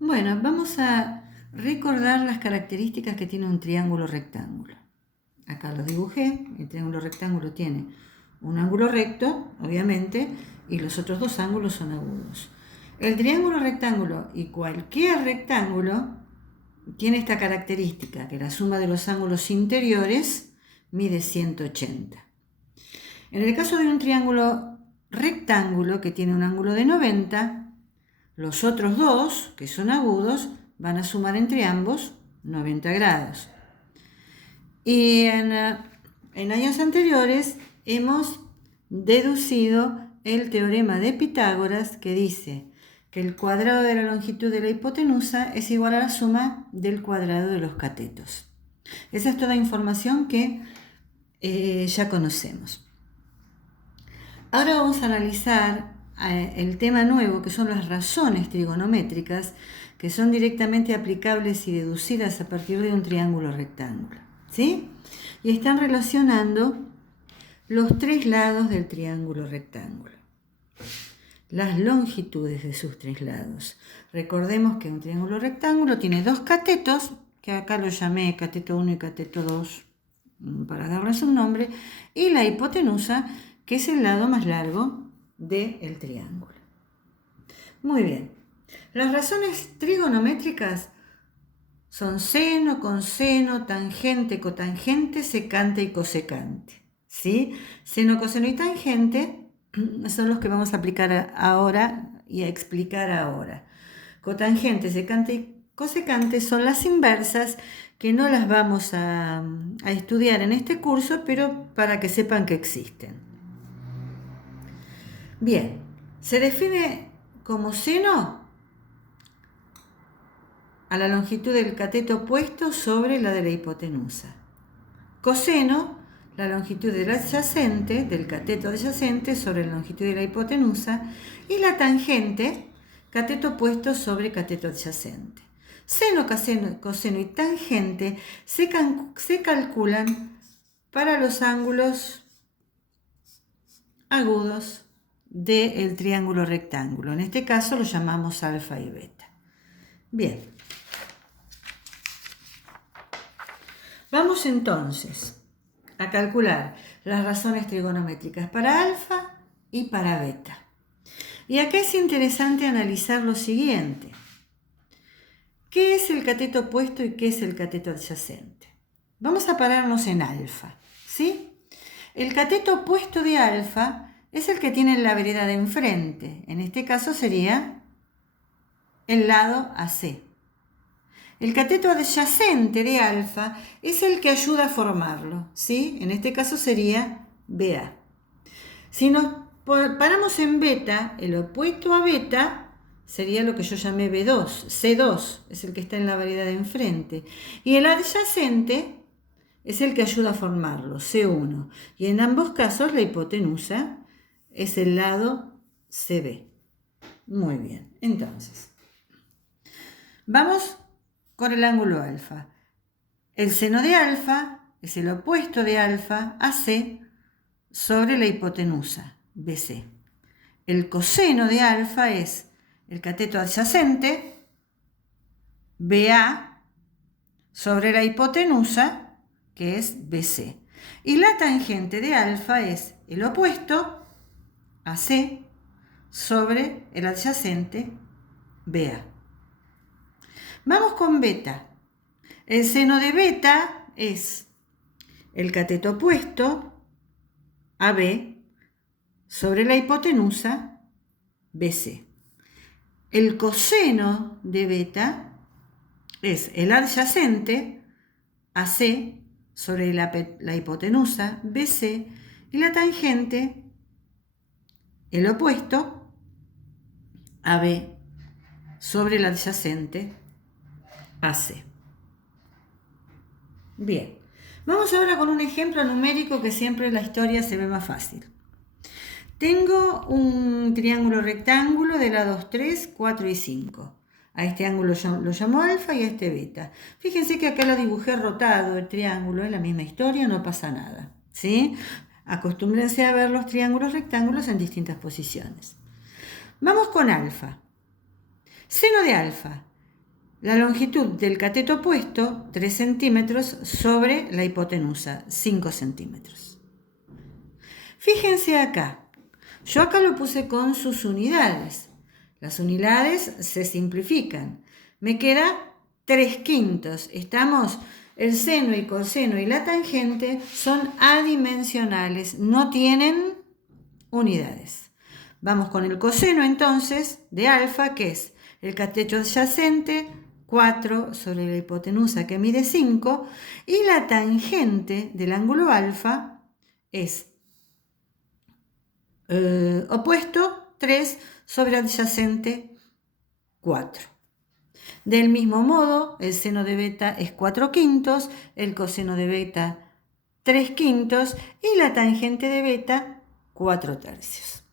Bueno, vamos a recordar las características que tiene un triángulo rectángulo. Acá lo dibujé, el triángulo rectángulo tiene un ángulo recto, obviamente, y los otros dos ángulos son agudos. El triángulo rectángulo y cualquier rectángulo tiene esta característica, que la suma de los ángulos interiores mide 180. En el caso de un triángulo rectángulo que tiene un ángulo de 90, los otros dos, que son agudos, van a sumar entre ambos 90 grados. Y en años anteriores hemos deducido el teorema de Pitágoras, que dice que el cuadrado de la longitud de la hipotenusa es igual a la suma del cuadrado de los catetos. Esa es toda información que ya conocemos. Ahora vamos a analizar el tema nuevo, que son las razones trigonométricas, que son directamente aplicables y deducidas a partir de un triángulo rectángulo, ¿sí? Y están relacionando los tres lados del triángulo rectángulo, las longitudes de sus tres lados. Recordemos que un triángulo rectángulo tiene dos catetos, que acá lo llamé cateto 1 y cateto 2 para darles un nombre, y la hipotenusa, que es el lado más largo del triángulo. Muy bien. Las razones trigonométricas son seno, coseno, tangente, cotangente, secante y cosecante. ¿Sí? Seno, coseno y tangente son los que vamos a aplicar ahora y a explicar ahora. Cotangente, secante y cosecante son las inversas, que no las vamos a estudiar en este curso, pero para que sepan que existen. Bien, se define como seno a la longitud del cateto opuesto sobre la de la hipotenusa. Coseno, la longitud del adyacente, del cateto adyacente sobre la longitud de la hipotenusa. Y la tangente, cateto opuesto sobre cateto adyacente. Seno, coseno y tangente se calculan para los ángulos agudos del triángulo rectángulo. En este caso lo llamamos alfa y beta. Bien. Vamos entonces a calcular las razones trigonométricas para alfa y para beta. Y acá es interesante analizar lo siguiente. ¿Qué es el cateto opuesto y qué es el cateto adyacente? Vamos a pararnos en alfa, ¿sí? El cateto opuesto de alfa es el que tiene la vereda de enfrente. En este caso sería el lado AC. El cateto adyacente de alfa es el que ayuda a formarlo, ¿sí? En este caso sería BA. Si nos paramos en beta, el opuesto a beta sería lo que yo llamé B2, C2, es el que está en la vereda de enfrente. Y el adyacente es el que ayuda a formarlo, C1. Y en ambos casos la hipotenusa es el lado CB. Muy bien, entonces, vamos con el ángulo alfa. El seno de alfa es el opuesto de alfa, AC, sobre la hipotenusa, BC. El coseno de alfa es el cateto adyacente, BA, sobre la hipotenusa, que es BC. Y la tangente de alfa es el opuesto, AC, sobre el adyacente, BA. Vamos con beta. El seno de beta es el cateto opuesto, AB, sobre la hipotenusa, BC. El coseno de beta es el adyacente, AC, sobre la hipotenusa, BC, y la tangente, el opuesto, AB, sobre el adyacente, AC. Bien, vamos ahora con un ejemplo numérico que siempre en la historia se ve más fácil. Tengo un triángulo rectángulo de lados 3, 4 y 5. A este ángulo lo llamo alfa y a este beta. Fíjense que acá lo dibujé rotado el triángulo, es la misma historia, no pasa nada, ¿sí? Acostúmbrense a ver los triángulos rectángulos en distintas posiciones. Vamos con alfa. Seno de alfa la longitud del cateto opuesto, 3 centímetros, sobre la hipotenusa, 5 centímetros. Fíjense acá, yo acá lo puse con sus unidades. Las unidades se simplifican. Me queda 3/5. Estamos, el seno y coseno y la tangente son adimensionales, no tienen unidades. Vamos con el coseno entonces de alfa, que es el cateto adyacente, 4 sobre la hipotenusa que mide 5, y la tangente del ángulo alfa es opuesto, 3 sobre adyacente, 4. Del mismo modo, el seno de beta es 4/5, el coseno de beta 3/5 y la tangente de beta 4/3.